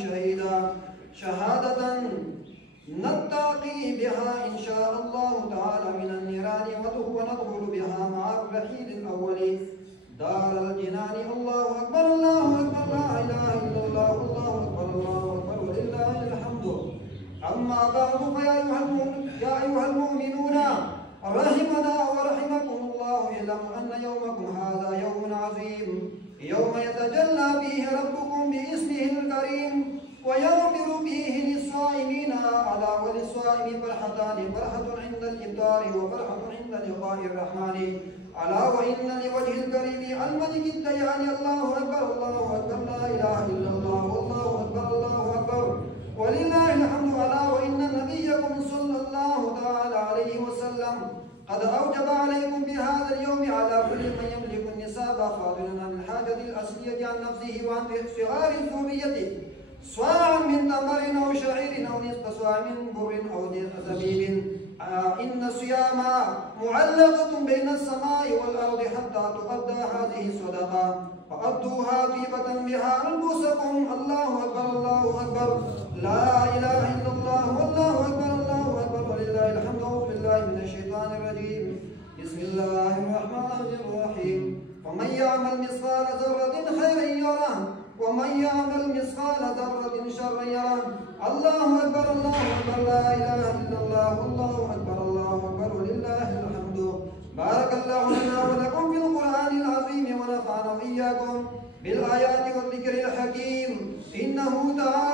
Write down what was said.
شهيدا شهادة نتقي بها إن شاء الله تعالى من النيران وندخل بها مع الرحيل الأول دار الجنان. الله أكبر الله أكبر لا إله إلا الله الله أكبر الله أكبر ولله الحمد. أما بعد فيا أيها المؤمنون رحمنا ورحمكم الله اعلموا أن يومكم هذا يوم عظيم يوم يتجلى فيه ربكم باسمه الكريم ويغفر فيه للصائمين ألا وللصائم فرحتان فرحة عند الإفطار وفرحة عند لقاء الرحمن ألا وإن لوجه الكريم الملك الديان. الله أكبر الله أكبر لا إله إلا الله والله أكبر الله أكبر ولله الحمد. ألا وإن نبيكم صلى الله تعالى عليه وسلم قد أوجب عليكم بهذا اليوم على كل من يملك النساب فاضلا عن الحاجة الأصلية عن نفسه وعن صغار الذرية صاع من تمر أو شعير أو نصف صاع من بر أو زبيب. إن الصيام معلقة بين السماء والأرض حتى تؤدى هذه الصدقة فأدوها طيبة بها أنفسكم. الله أكبر الله أكبر لا إله إلا الله والله أكبر الله أكبر ولله الحمد. أعوذ بالله من الشيطان الرجيم. بسم الله الرحمن الرحيم. ومن يعمل مثقال ذرة خيرا يره ومن يعمل مثقال ذرة شرا يره. الله أكبر الله أكبر لا إله إلا الله والله أكبر الله أكبر ولله الحمد. بارك الله لنا ولكم في القرآن العظيم ونفعنا وإياكم بالآيات والذكر الحكيم. إنه تعالى